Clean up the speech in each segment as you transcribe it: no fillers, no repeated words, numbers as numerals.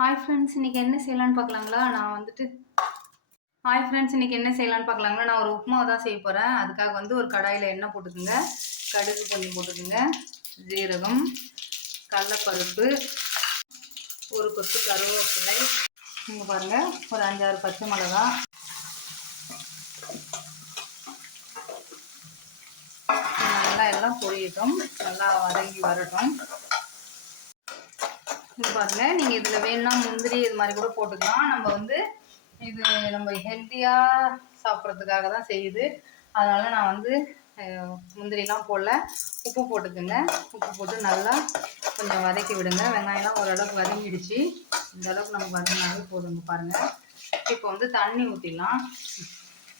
Hi friends, இன்னைக்கு என்ன செய்யலான்னு பார்க்கலாங்களா? நான் ஒரு உப்புமா தான் செய்ய போகிறேன். அதுக்காக ஒரு கடாயில் எண்ணெய் போட்டுக்குங்க, கடுகு கொஞ்சம் போட்டுக்குங்க, ஜீரகம், கடலைப்பருப்பு, ஒரு கொத்து கருவேப்பிலை, இங்கே பாருங்கள் ஒரு 5-6 பச்சை மிளகா, நல்லா எல்லாம் பொரியட்டும், நல்லா வதங்கி வரட்டும். இது பாருங்கள், நீங்கள் இதில் வேணும்னா முந்திரி இது மாதிரி கூட போட்டுக்கலாம். இது நம்ம ஹெல்த்தியாக சாப்பிட்றதுக்காக தான் செய்யுது. அதனால் நான் முந்திரிலாம் போடல. உப்பு போட்டுக்குங்க. உப்பு போட்டு நல்லா கொஞ்சம் வதக்கி விடுங்க. வெங்காயம்லாம் ஓரளவுக்கு வதங்கிடுச்சு. இந்த அளவுக்கு நம்ம வதங்கினாலே போதுங்க. பாருங்கள், இப்போ தண்ணி ஊற்றிடலாம்.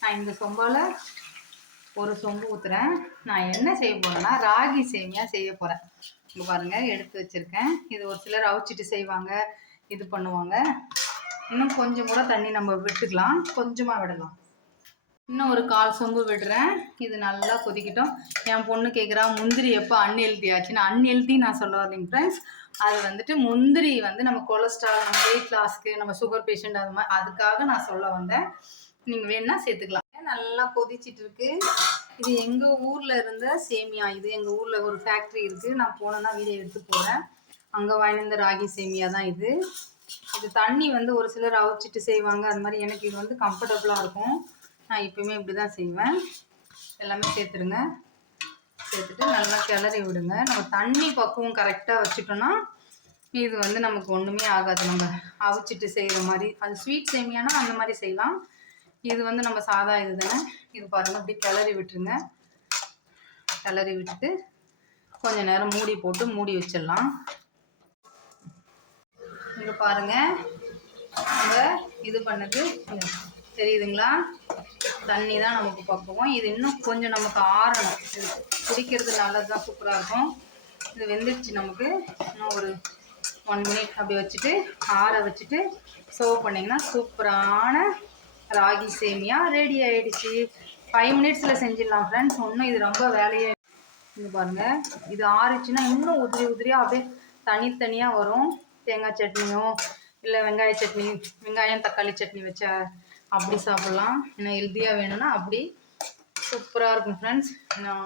நான் இந்த சொம்பால் ஒரு சொம்பு ஊற்றுறேன். நான் என்ன செய்ய போகிறேன்னா ராகி சேமியா செய்ய போகிறேன். இங்கே பாருங்கள், எடுத்து வச்சுருக்கேன். இது ஒரு சிலர் அவிச்சிட்டு செய்வாங்க, இது பண்ணுவாங்க. இன்னும் கொஞ்சம் கூட தண்ணி நம்ம விட்டுக்கலாம், கொஞ்சமாக விடலாம். இன்னும் ஒரு 1/4 சொம்பு விடுறேன். இது நல்லா கொதிக்கட்டும். என் பொண்ணு கேட்குறா முந்திரி எப்போ அன்ஹெல்தி ஆச்சுன்னு. அன்ஹெல்தி நான் சொல்ல வரேங்க ஃப்ரெண்ட்ஸ். அது முந்திரி நம்ம கொலஸ்ட்ரால், நம்ம வெயிட் லாஸ்க்கு, நம்ம சுகர் பேஷண்ட் அது மாதிரி அதுக்காக நான் சொல்ல வந்தேன். நீங்கள் வேணுன்னா சேர்த்துக்கலாம். நல்லா கொதிச்சிட்டு இருக்கு. இது எங்கள் ஊரில் இருந்த சேமியா. இது எங்கள் ஊரில் ஒரு ஃபேக்ட்ரி இருக்குது. நான் போனேன்னா வீடியோ எடுத்து போகிறேன். அங்கே வாங்கியிருந்த ராகி சேமியா தான் இது. இது தண்ணி ஒரு சிலர் அவிச்சிட்டு செய்வாங்க. அது மாதிரி எனக்கு இது கம்ஃபர்டபுளாக இருக்கும். நான் எப்பயுமே இப்படி தான் செய்வேன். எல்லாமே சேர்த்துருங்க. சேர்த்துட்டு நல்லா கிளறி விடுங்க. நம்ம தண்ணி பக்குவம் கரெக்டாக வச்சுட்டோன்னா இது நமக்கு ஒன்றுமே ஆகாது. நம்ம அவிச்சிட்டு செய்கிற மாதிரி, அது ஸ்வீட் சேமியானா அந்த மாதிரி செய்யலாம். இது நம்ம சாதா இது தானே. இது பாருங்கள், அப்படி கிளறி விட்டுருங்க. கிளறி விட்டுட்டு கொஞ்சம் நேரம் மூடி போட்டு மூடி வச்சிடலாம். இங்கே பாருங்கள், நம்ம இது பண்ணது தெரியுதுங்களா? தண்ணி தான் நமக்கு பக்குவோம். இது இன்னும் கொஞ்சம் நமக்கு ஆறணும். இது குடிக்கிறது நல்லது தான், சூப்பராக இருக்கும். இது வெந்துடுச்சு. நமக்கு இன்னும் ஒரு 1 மினிட் அப்படி வச்சுட்டு ஆற வச்சுட்டு சர்வ் பண்ணிங்கன்னா சூப்பரான ராகி சேமியா ரெடி ஆகிடுச்சு. 5 மினிட்ஸில் செஞ்சிடலாம் ஃப்ரெண்ட்ஸ். ஒன்றும் இது ரொம்ப வேலையே. இது பாருங்கள், இது ஆறிச்சுன்னா இன்னும் உதிரி உதிரியாக அப்படியே தனித்தனியாக வரும். தேங்காய் சட்னியோ இல்லை வெங்காய சட்னி, வெங்காயம் தக்காளி சட்னி வச்சா அப்படி சாப்பிட்லாம். ஏன்னா ஹெல்த்தியாக வேணும்னா அப்படி சூப்பராக இருக்கும் ஃப்ரெண்ட்ஸ். நான்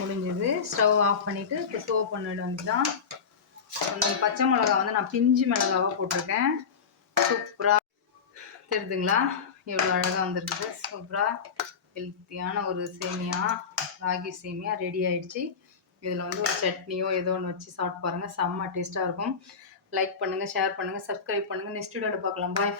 முடிஞ்சது. ஸ்டவ் ஆஃப் பண்ணிவிட்டு இப்போ சர்வ் பண்ணிட வேண்டியதான். பச்சை மிளகா நான் பிஞ்சு மிளகாவாக போட்டிருக்கேன். சூப்பராக தெரியுதுங்களா? எவ்வளோ அழகாக வந்துருக்குது. சூப்பராக ஹெல்த்தியான ஒரு சேமியா, ராகி சேமியா ரெடி ஆகிடுச்சு. இதில் ஒரு சட்னியோ ஏதோ ஒன்று வச்சு சாப்பிட்டு பாருங்கள். செம்ம டேஸ்ட்டாக இருக்கும். லைக் பண்ணுங்கள், ஷேர் பண்ணுங்கள், சப்ஸ்கிரைப் பண்ணுங்கள். நெக்ஸ்ட் வீடியோவில் பார்க்கலாம். பாய்.